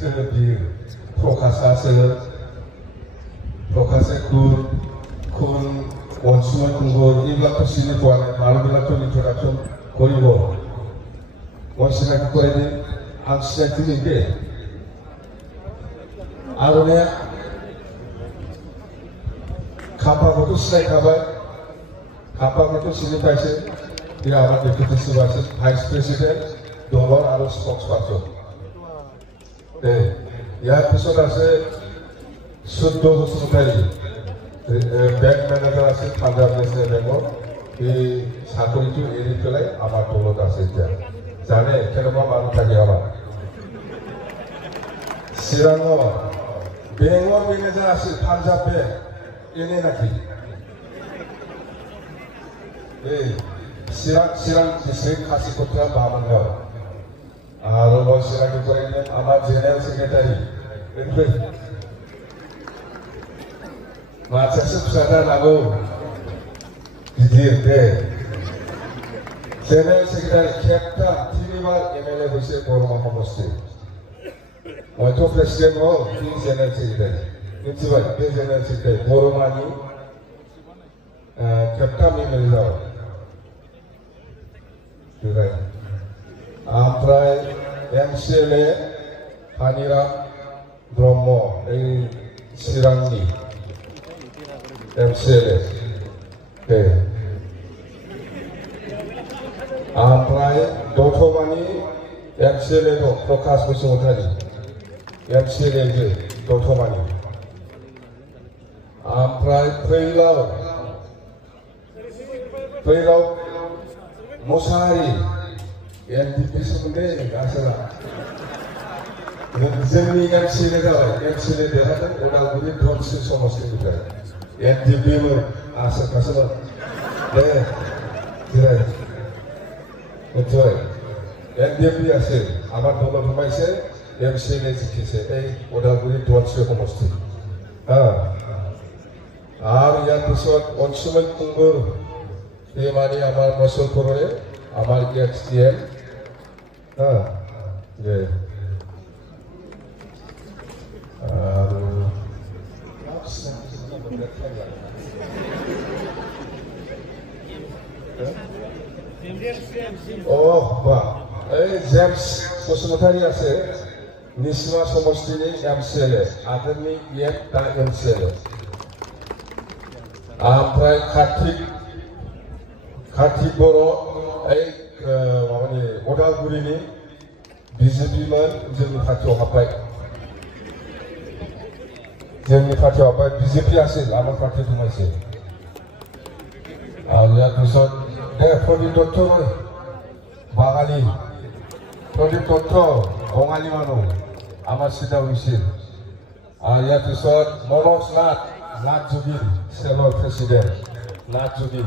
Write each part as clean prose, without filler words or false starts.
그 프로카세 군 원수의 군고 이블라토 시니 보안에 말빌라토 인트로덕션 고리고 원시나 거래는 항시나 드는데 아론에 가파고도 시나이 가파고도 시니 바이스 dia amat deputy sebagai vice president nomor harus spokesperson. Ya episode ase Suddo Husnutari bank manager ase Punjab National Bank এই চাকরিটো এৰি পেলাই আমাৰ তলত আছে এতিয়া জানে কেনেকুৱা মানুহ থাকে আমাৰ চিৰাঙৰ বেংকৰ মেনেজাৰ আছিল পাঞ্জাব বেংক এনে নাকি এই চিৰাং ডিষ্ট্ৰিক্ট খাচিকট্ৰা বামনগাঁও আৰু মই চিৰাঙি কৰিলে আমাৰ জেনেৰেল ছেক্ৰেটাৰী মাছেছে পিছাটা নাগো गिदिर दे जेनेरेल सेक्रेटारि खेबथा तिनिबार एमएलए হৈছে बरमा समष्टि मयथ' प्रेसिडेन्ट हो बि जेनेरेल सेक्रेटारि मिथिबाय बे जेनेरेल सेक्रेटारि बरमानि खेबथा एमएलए जाबाय बेबाय ओमफ्राय एमसिएलए हानिराम ब्रह्म এই चिरांनि एमसिएलए ओमफ्राय दतमानि एमसिएलए दं प्रकाश बसुमतारी एमसिएलए दतमानि ओमफ्राय फैलाव मुसाहारि एनडिपि सोमोन्दै गासैला जोंनि एमसिएलए जाबाय एमसिएलए देरहादों उदालगुरि धनसिरि समष्टिनिफ्राय एनडिपि आसा kasih deh kira betul yang dia biasa amat dolar rumah saya yang sini sikit udah beri tuan saya komposti yang besok konsumen tunggu di mana amal masuk korone amal XTM deh Oh, Pak. James Bosumotari ase Nisma Somostini MCLE, Adarni Yet Ta MCLE. Amprai Khatik Boro, Odalguri ni BJP man जोंनि पार्टियाव हाबबाय BJP ase आमार party दंमायसे Alia दुसत Pradeep Dutt Bangali Pradeep Dutt बङाली মানুহ আমাৰ চিধা হৈছিল আৰু ইয়াৰ পিছত মনোজ নাথ যোগীৰ চেলৰ প্ৰেচিডেণ্ট নাথ যোগী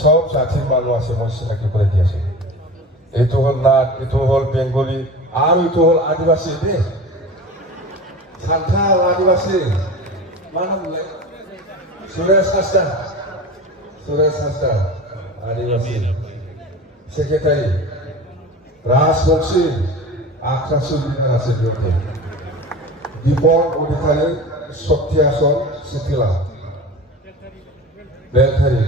সব জাতিৰ মানুহ আছে মই চিনাকি কৰি দি আছো এইটো হ'ল নাথ এইটো হ'ল বেংগলী আৰু এইটো হ'ল আদিবাসী দেই সান্থাল আদিবাসী মানুহ সুৰেশ হাঁসদা आदिवासी सेक्रेटारि राजबंशी आख्रासुलिना আছে बियोथे दीपक अधिकारी शक्तियासन सिथिला बेलथारि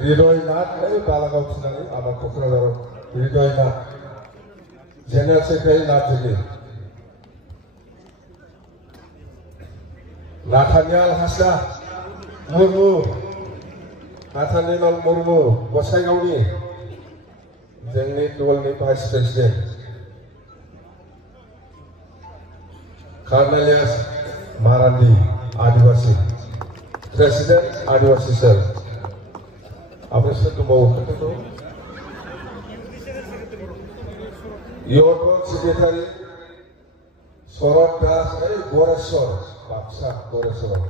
हृदयनाथ बालागाव थिनानै आमार क'क्राझाराव हृदयनाथ जेनेरेल सेक्रेटारि नाथजोगि Nathaniel Hasda Murmu Nathaniel Murmu, Gosaigaoni, जोंनि दलनि vice president Cornelius Marandi, Adivasi president Adivasi cell आपने से तो बहुत तो youth secretary Sharad Das Goreswar Baksa Goreswar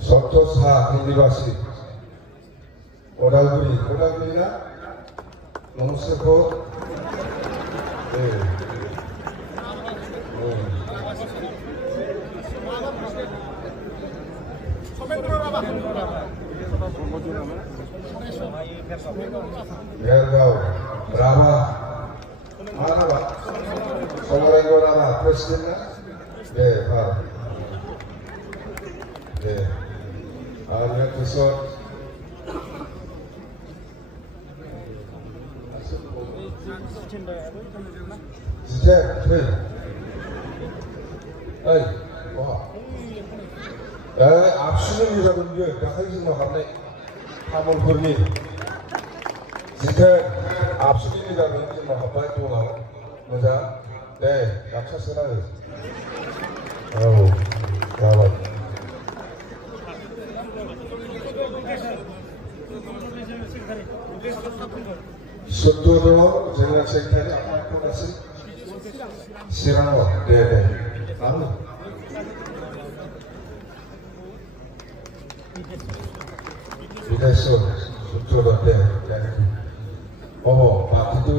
Santos Ha Indivasi Odalguri na Namaskar ko Bergau, Rama, mana Pak? Somorengo Rama, Presidennya? Pak. Hanya kusut. Sejak, wah. Absinin juga dia, dah semua hamil, hamil kurni. Sejak absinin juga dia mahabat tu lah, macam, raksa senang. Oh, kawan. Suturo, jangan sekali apa kasih. Sirano, lama. Bidasun, suturo jadi. Oh, pak itu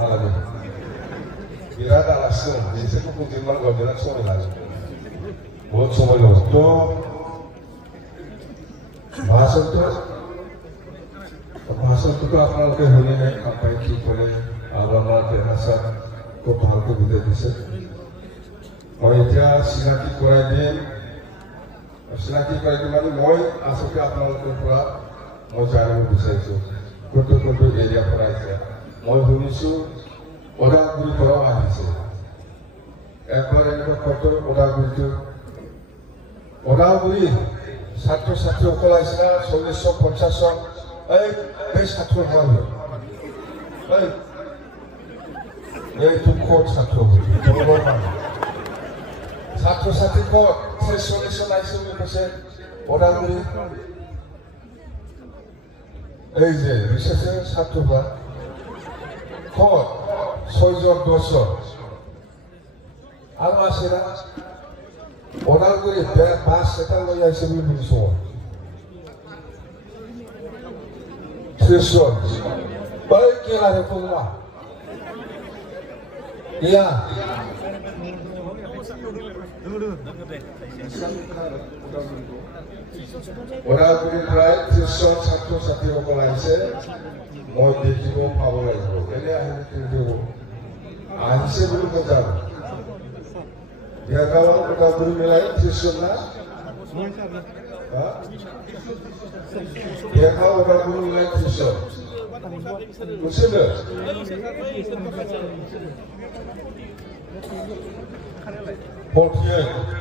lagi. Bila tak langsung, di situ pun timbang kau bilang sorry lagi. Buat semua itu, masuk tu apa ke huni ni apa yang boleh agama terasa ko bahal ko bude dise. Moi dia silaki koraide, silaki koraide mani moi asuk ke apa ko pura moi jana mo bisa itu. Kutu area koraide. Moi huni su orang guri pura ahise. Ekbar ini ko kutu orang guri tu. Orang guri satu sekolah isna 40-50 বেশ ছাত্র হবে এই দুঃখ ছাত্র ছাত্রছাত্রী ওরাগুলি এই যে বিশেষে ছাত্ররা 6জন 10জন আরো আসে না ওরাগুলি বাস সেটা লইয়া হিসেবে বুঝছ Kristus, baiklah hukumlah. Iya. Orang berperai Kristus satu hukum lain mau dijiwa power itu. Ini akhirnya itu. Akhirnya belum kejar. Dia kalau kita bernilai Kristusnya. Dia kalau orang guru lain Kristus, Muslim dah. Portier.